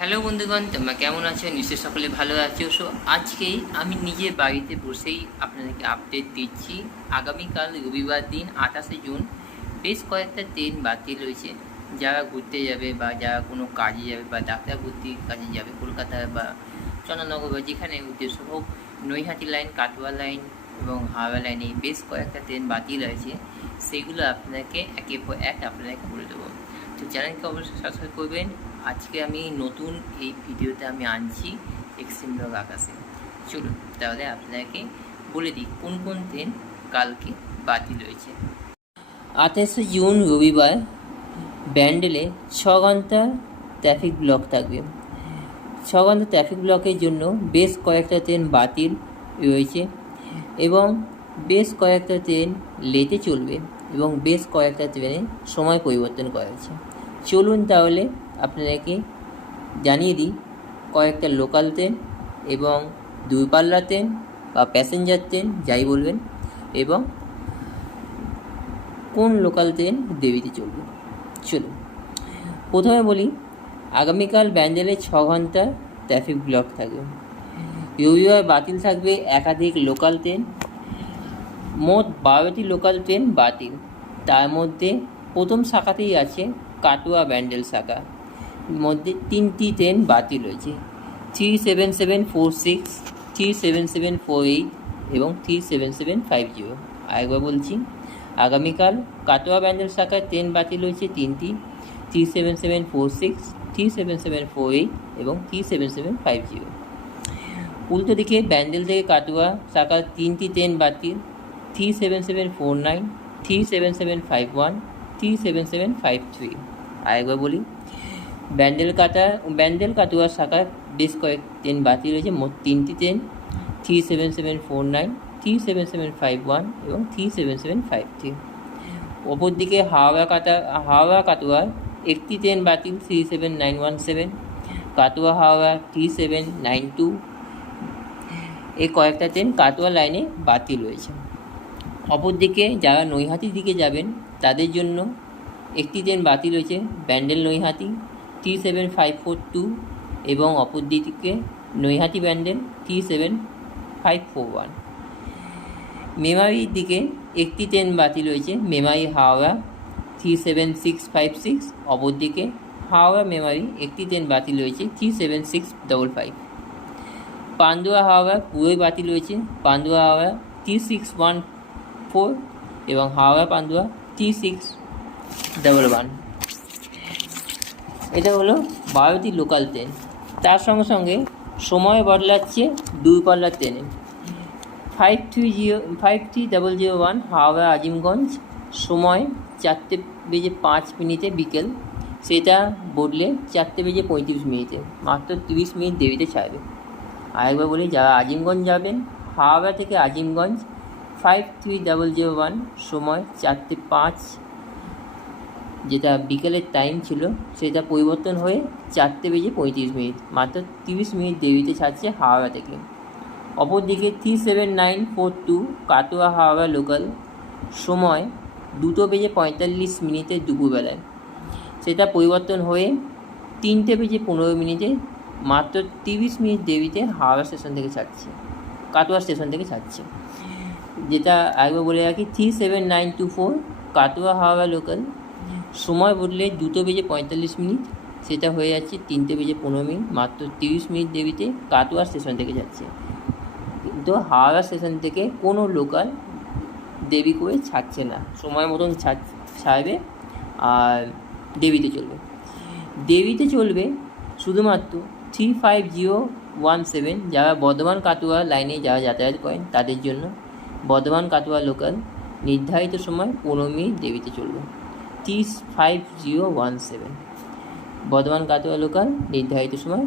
Hello বন্ধুগণ, তোমরা কেমন আছো? নিশ্চয়ই সকলে ভালো আছো। সো আজকেই আমি নিজের বাড়িতে বসেই আপনাদেরকে আপডেট দিচ্ছি। আগামীকাল রবিবার দিন 28শে জুন বেশ কয়েকটা ট্রেন বাতিল হয়েছে। যারা ঘুরতে যাবে বা যারা কোনো কাজে যাবে বা ডাক্তার ভর্তির কাজে যাবে কলকাতা বা চন্দননগর বা যেখানে উদ্দেশ্য হোক, নৈহাটি লাইন, কাটোয়া লাইন এবং হাওড়া লাইনে বেশ কয়েকটা ট্রেন বাতিল হয়েছে। সেগুলো আপনাকে একের পর এক আপনাদেরকে বলে দেবো। তো চ্যানেলকে অবশ্যই সাবস্ক্রাইব করবেন। আজকে আমি নতুন এই ভিডিওতে আমি আনছি এক্সট্রিম ব্লগ আকাশে। চলুন তাহলে আপনাকে বলে দিই কোন কোন ট্রেন কালকে বাতিল হয়েছে। 28শে জুন রবিবার ব্যান্ডেলে 6 ঘন্টা ট্রাফিক ব্লক থাকবে। 6 ঘন্টা ট্রাফিক ব্লকের জন্য বেশ কয়েকটা ট্রেন বাতিল রয়েছে এবং বেশ কয়েকটা ট্রেন লেটে চলবে এবং বেশ কয়েকটা ট্রেনের সময় পরিবর্তন করা হয়েছে। চলুন তাহলে আপনাদেরকে জানিয়ে দিই কয়েকটা লোকাল ট্রেন এবং দূরপাল্লার ট্রেন বা প্যাসেঞ্জার ট্রেন যাই বলবেন, এবং কোন লোকাল ট্রেন দেরিতে চলবে। চলুন প্রথমে বলি, আগামীকাল ব্যান্ডেলে 6 ঘন্টা ট্রাফিক ব্লক থাকবে। রবিবার বাতিল থাকবে একাধিক লোকাল ট্রেন। মোট 12টি লোকাল ট্রেন বাতিল। তার মধ্যে প্রথম শাখাতেই আছে কাটোয়া ব্যান্ডেল শাখা, মধ্যে 3টি ট্রেন বাতিল হয়েছে: 37746, 37748 এবং 37750। আরেকবার বলছি, আগামীকাল কাটোয়া ব্যান্ডেল শাখায় ট্রেন বাতিল হয়েছে 3টি: 37746, 37748 এবং 37750। উল্টো দিকে ব্যান্ডেল থেকে কাটোয়া শাখার 3টি ট্রেন বাতিল: 37749, 37751, 37753। আরেকবার বলি, ব্যান্ডেল কাটোয়া শাখার বেশ কয়েক ট্রেন বাতিল হয়েছে, মোট 3টি ট্রেন: 37749, 37751 এবং 37753। অপরদিকে হাওড়া কাটোয়ার একটি ট্রেন বাতিল: 37917, কাটোয়া হাওড়া 3792। এই কয়েকটা ট্রেন কাটোয়া লাইনে বাতিল হয়েছে। অপরদিকে যারা নৈহাটির দিকে যাবেন তাদের জন্য একটি ট্রেন বাতিল হয়েছে, ব্যান্ডেল নৈহাটি 37542 এবং অপরদিকে নৈহাটি ব্যান্ডেল 37541। মেমারির দিকে একটি ট্রেন বাতিল হয়েছে, মেমারি হাওড়া 37656। অপরদিকে হাওড়া মেমারি একটি ট্রেন বাতিল হয়েছে 37655। পান্ডুয়া হাওড়া পুরোই বাতিল হয়েছে, পান্ডুয়া হাওড়া 3614 এবং হাওড়া পান্ডুয়া 3611। এটা হলো 12টি লোকাল ট্রেন। তার সঙ্গে সঙ্গে সময় বদলাচ্ছে দূরপাল্লার ট্রেনে। 5301 হাওড়া আজিমগঞ্জ, সময় 4:05 বিকেল, সেটা বদলে 4:35, মাত্র 30 মিনিট দেরিতে ছাড়বে। আরেকবার বলি, যারা আজিমগঞ্জ যাবেন, হাওড়া থেকে আজিমগঞ্জ 5301, সময় 4:05, যেটা বিকেলের টাইম ছিল সেটা পরিবর্তন হয়ে 4:35, মাত্র 30 মিনিট দেরিতে ছাড়ছে হাওড়া থেকে। অপরদিকে 37942 কাটোয়া হাওড়া লোকাল, সময় 2:45 দুপুরবেলায়, সেটা পরিবর্তন হয়ে 3:15, মাত্র 30 মিনিট দেরিতে হাওড়া স্টেশন থেকে ছাড়ছে, কাটোয়া স্টেশন থেকে ছাড়ছে। যেটা আরেকবার বলে রাখি, 37924 কাটোয়া হাওড়া লোকাল, সময় বদলে 2:45, সেটা হয়ে যাচ্ছে 3:15, মাত্র 30 মিনিট দেরিতে কাটোয়া স্টেশন থেকে যাচ্ছে। কিন্তু হাওড়া স্টেশন থেকে কোনো লোকাল দেরি করে ছাড়ছে না, সময় মতন ছাড়বে আর দেরিতে চলবে শুধুমাত্র 35017। যারা বর্ধমান কাটোয়া লাইনে যারা যাতায়াত করেন তাদের জন্য বর্ধমান কাটোয়া লোকাল নির্ধারিত সময় 15 মিনিট দেরিতে চলবে। 35017 বর্ধমান কাটোয়া লোকাল নির্ধারিত সময়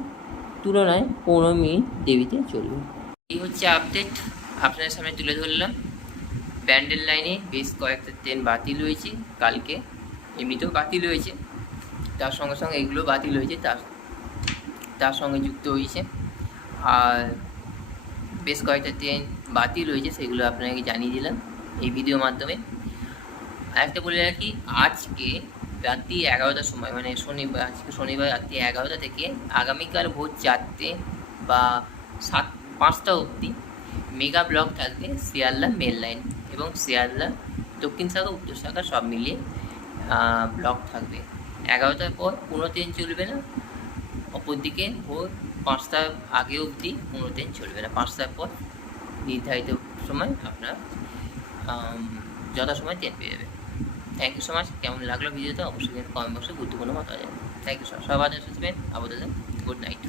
তুলনায় 15 মিনিট দেরিতে চলবে। এই হচ্ছে আপডেট আপনাদের সামনে তুলে ধরলাম। ব্যান্ডেল লাইনে বেশ কয়েকটা ট্রেন বাতিল হয়েছে কালকে, এমনিতেও বাতিল হয়েছে, তার সঙ্গে সঙ্গে এগুলো বাতিল হয়েছে, তার সঙ্গে যুক্ত হয়েছে। আর বেশ কয়েকটা ট্রেন বাতিল হয়েছে, সেগুলো আপনাকে জানিয়ে দিলাম এই ভিডিওর মাধ্যমে। আরেকটা বলে রাখি, আজকে রাত্রি 11টার সময়, মানে শনিবার, আজকে শনিবার রাত্রি 11টা থেকে আগামীকাল ভোর 4টে বা 5টা অবধি মেগা ব্লক থাকবে শিয়ালদা মেল লাইন এবং শিয়ালদা দক্ষিণ শাখা উত্তর শাখা সব মিলিয়ে ব্লক থাকবে। 11টার পর কোনো ট্রেন চলবে না, অপরদিকে ভোর 5টার আগে অবধি কোনো ট্রেন চলবে না। 5টার পর নির্ধারিত সময় আপনার যথাসময় ট্রেন পেয়ে যাবে। Thank you so much. কেমন লাগলো ভিডিওটা অবশ্যই কমেন্ট বক্সে গুরুত্বপূর্ণ মতামত জানাবেন। Thank you so much. সবাই ভালো থাকবেন, আপাতত গুড নাইট।